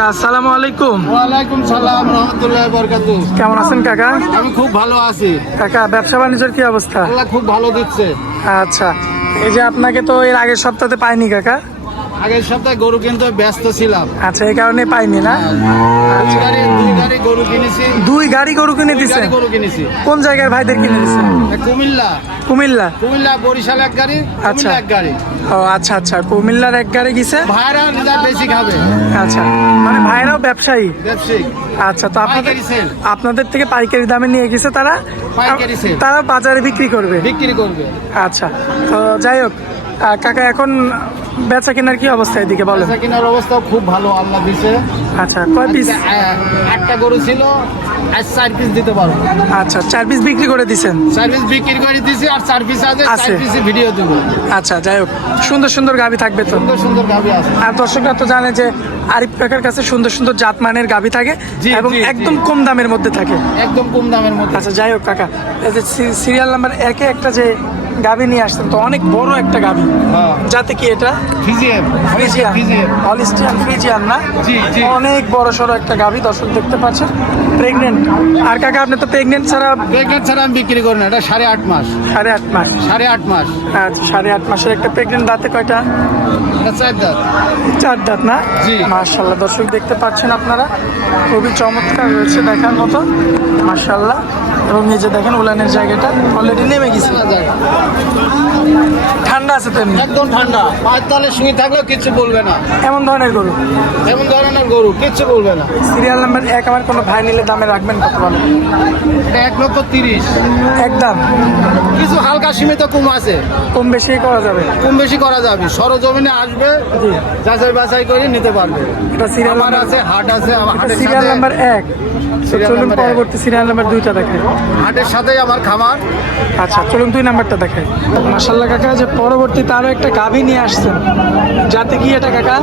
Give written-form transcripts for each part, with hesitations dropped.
কাকা আসসালামু আলাইকুম। ওয়ালাইকুম সালাম রাহমাতুল্লাহি ওয়া বারাকাতুহু। কেমন আছেন কাকা? আমি খুব ভালো আছি কাকা ব্যবসা বাণিজ্যের কি অবস্থা? আল্লাহ খুব ভালো দিচ্ছে। আচ্ছা, এই যে আপনাকে তো এর আগের সপ্তাহে পাইনি কাকা। আগের সপ্তাহে গরু কিনতে ব্যস্ত ছিলাম। আচ্ছা, এই কারণে পাইনি না। দুই গাড়ি গরু কিনেছি। দুই গাড়ি গরু কিনে দিছেন? গরু কিনেছি। কোন জায়গার ভাইদের কিনে দিছেন? কুমিল্লা। কুমিল্লা বরিশাল এক গাড়ি, আচ্ছা কুমিল্লা এক গাড়ি। ও আচ্ছা আচ্ছা, কুমিল্লার এক গাড়ি গেছে। ভাইরা যা বেশি খাবে। আচ্ছা, মানে ভাইরাও ব্যবসায়ী। ব্যবসায়িক। আচ্ছা, তো পাইকারি সেল। আপনাদের থেকে পাইকারি দামে নিয়ে গেছে তারা, পাইকারি সেল। তারা বাজারে বিক্রি করবে। আচ্ছা, তো যাই হোক কাকা, এখন বেচা কেনার কি অবস্থা এদিকে বলেন? বেচা কেনার অবস্থা খুব ভালো, আল্লাহ দিছে। আচ্ছা, কয় পিস? 8টা গরু ছিল, আজ 4 পিস দিতে পারবো। আচ্ছা, 4 পিস বিক্রি করে দিছেন? 4 পিস বিক্রি করে দিছি, আর 4 পিস আছে, 4 পিস ভিডিও দেব। আচ্ছা, যাই হোক, সুন্দর সুন্দর গাভী থাকবে তো? সুন্দর গাভী আছে। আর দর্শকরা তো জানে যে আরিফ কাকার কাছে সুন্দর সুন্দর জাতমানের গাভী থাকে এবং একদম কম দামের মধ্যে থাকে। একদম কম দামের মধ্যে। আচ্ছা, যাই হোক কাকা, এই যে সিরিয়াল নাম্বার 1-এ একটা যে গাভী নিয়ে আসছেন, তো অনেক বড় একটা গাভী। যাতে কি এটা? ফ্রিজিয়ান। হলিস্টিয়ান ফ্রিজিয়ান না? অনেক বড় সড়ো একটা গাভী, দর্শক দেখতে পাচ্ছেন, প্রেগনেন্ট। আর কাকা, আপনি তো প্রেগনেন্ট ছাড়া আমি বিক্রি করি না। এটা 8.5 মাস। 8.5 মাস? 8.5 মাস। আচ্ছা, 8.5 মাসের একটা প্রেগনেন্ট। দাঁতে কয়টা? এটা 4 দাঁত। 4 দাঁত না? মাশাআল্লাহ, দর্শক দেখতে পাচ্ছেন আপনারা, খুবই চমৎকার রয়েছে দেখার মতো, মাশাআল্লাহ। এবং এই যে দেখেন উলানের জায়গাটা অলরেডি নেমে গেছে। ঠান্ডা আছে তো? একদম ঠান্ডা। পায়ের তলে শুয়ে থাকলেও কিছু বলবে না। এমন ধরনের গরু? এমন ধরনের গরু কিছু বলবে না। সিরিয়াল নাম্বার 1 আমার কোনো ভাই নিলে দামে রাখবেন কত বলেন? এটা 1,30,000 একদম। কিছু হালকা সীমিত কম আছে, কম বেশি করা যাবে? কম বেশি করা যাবে। সরজমিনে আসবে, যাচাই বাছাই করে নিতে পারবে। এটা সিরিয়াল আমার আছে, হাট আছে। Serial number 1। চলুন পরবর্তী সিরিয়াল নাম্বার 2টা দেখাই। হাটের সাথেই আমার খামার। আচ্ছা, চলুন 2 নাম্বারটা দেখাই। মাশাআল্লাহ কাকা, যে পরবর্তীতে আরো একটা গাভী নিয়ে আসছেন, যাতে কি এটা কাকা?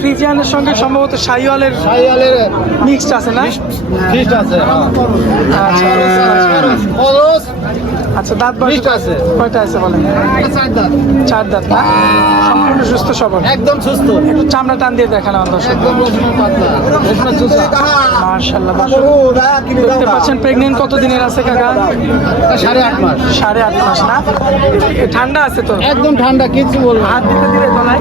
ফ্রিজিয়ানের সঙ্গে সম্ভবত শাহিওয়ালের মিক্সড আছে না? আচ্ছা, দাঁত বয়স কয়টা আছে বলেন? 4 দাঁত না? সম্পূর্ণ সুস্থ সবল? একদম সুস্থ। একটু চামড়া টান দিয়ে দেখানো আমার দর্শক। মাশাআল্লাহ, দেখতে পাচ্ছেন প্রেগনেন্ট কত দিনের আছে কাকা? 8.5 মাস। 8.5 মাস না? ঠান্ডা আছে তো? একদম ঠান্ডা, কিছু বলবো। হাত দিতে দিলে গলায়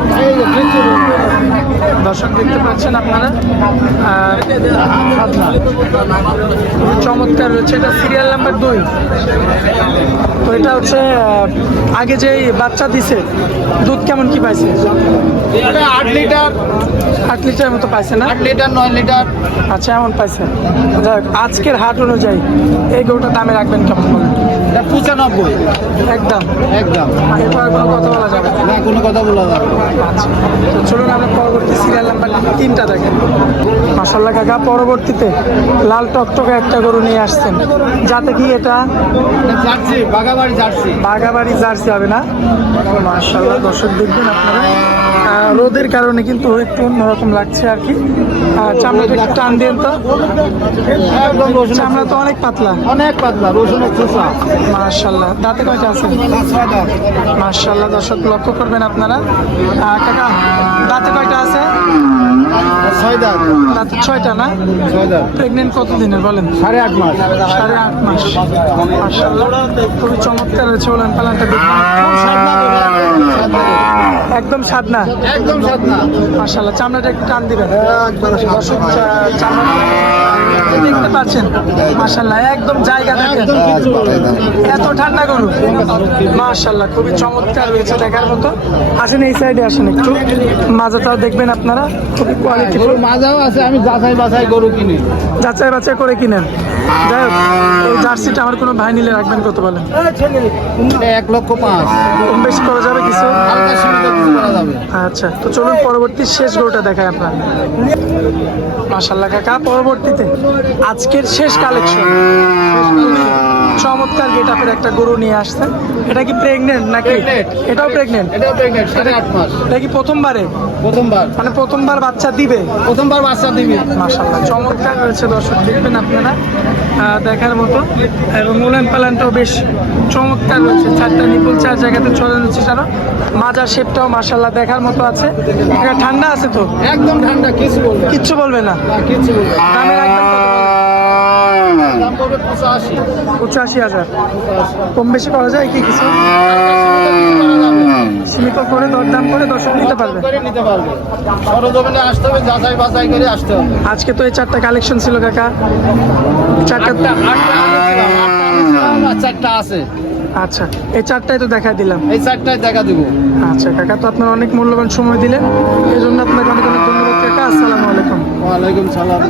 দর্শক দেখতে পাচ্ছেন আপনারা, চমৎকার রয়েছে। এটা সিরিয়াল নাম্বার 2। তো এটা হচ্ছে আগে যে বাচ্চা দিছে, দুধ কেমন কি পাইছে? 8 লিটার। 8 লিটার মতো পাইছে না? 8 লিটার 9 লিটার। আচ্ছা, এমন পাইছে। যাই হোক, আজকের হাট অনুযায়ী এই গরুটা দামে রাখবেন কেমন বলেন? 95। একদম? একদম। এরপর কোনো কথা বলা যাবে না, কোনো কথা বলা যাবে। আচ্ছা, তো চলুন আমরা পরবর্তী সিরিয়াল নাম্বার 3টা দেখেন। মাশাআল্লাহ কাকা, পরবর্তীতে লাল টকটকে একটা গরু নিয়ে আসছেন, যাতে কি এটা? জার্সি, বাগাবাড়ি জার্সি হবে না? মাশাআল্লাহ, দর্শক দেখবেন আপনারা, রোদের কারণে কিন্তু একটু অন্যরকম লাগছে আর কি। চামড়াটা একটু টান দেন তো। একদম চামড়া তো অনেক পাতলা, রসুনের খোসা। মাশাআল্লাহ, দাঁতে কয়টা আছে? মাশাআল্লাহ, দর্শক লক্ষ্য করবেন আপনারা। কাকা, দাঁতে কয়টা আছে? 6 দাঁত। দাঁতে 6টা না? 6 দাঁত। প্রেগনেন্ট কত দিনের বলেন? 8.5 মাস। 8.5 মাস। মাশাআল্লাহ, খুবই চমৎকার হয়েছে ওলান পালানটা দেখুন। একদম স্বাদ না? একদম স্বাদ না। মাশাআল্লাহ, চামড়াটা একটু টান দিবেন। দর্শক চামড়া দেখতে পাচ্ছেন, মাশাআল্লাহ, একদম জায়গা দেখেন। এত ঠান্ডা গরু, মাশাআল্লাহ, খুবই চমৎকার রয়েছে দেখার মতো। আসেন এই সাইডে, আসেন একটু, মাজাটাও দেখবেন আপনারা, খুবই কোয়ালিটি। মাজাও আছে, আমি যাচাই বাছাই গরু কিনি। যাচাই বাছাই করে কিনেন? যাই হোক, এই জার্সিটা আমার কোনো ভাই নিলে রাখবেন কত বলেন? 1,05,000। কম বেশি করা যাবে কিছু? হালকা সীমিত কিছু করা যাবে। আচ্ছা, তো চলুন পরবর্তী শেষ গরুটা দেখায় আপনার। মাশাআল্লাহ কাকা, পরবর্তীতে আজকের শেষ কালেকশন, চমৎকার গেটআপের একটা গরু নিয়ে আসছেন। এটা কি প্রেগনেন্ট নাকি? এটাও প্রেগনেন্ট? 8.5 মাস। এটা কি প্রথমবার? মানে প্রথমবার বাচ্চা দিবে? মাশাআল্লাহ, চমৎকার রয়েছে দর্শক, দেখবেন আপনারা, দেখার মতো। এবং উলান পালানটাও বেশ চমৎকার রয়েছে, চারটা নিপুল চার জায়গাতে চলে যাচ্ছে সারা। মাজার শেপটাও মাশাআল্লাহ দেখার মতো আছে। এটা ঠান্ডা আছে তো, একদম ঠান্ডা, কিছু বলবে না। কিচ্ছু বলবে না। না, কিছু বলবে না। দামের একদম কত বলে? দাম পড়বে 85। 85,000। কম বেশি করা যায় কি কিছু? সীমিত করে দরদাম করে দর্শক নিতে পারবে। করে নিতে পারবে। সরজমিনে আসতে হবে, যাচাই বাছাই করে আসতে হবে। আজকে তো এই চারটা কালেকশন ছিল কাকা, চারটা। চারটা আছে, আচ্ছা, এই চারটাই তো দেখা দিলাম। এই চারটায় দেখা দিব। আচ্ছা কাকা, তো আপনার অনেক মূল্যবান সময় দিলেন, এই জন্য আপনাকে অনেক অনেক ধন্যবাদ কাকা। আসসালামু আলাইকুম। ওয়ালাইকুম সালাম।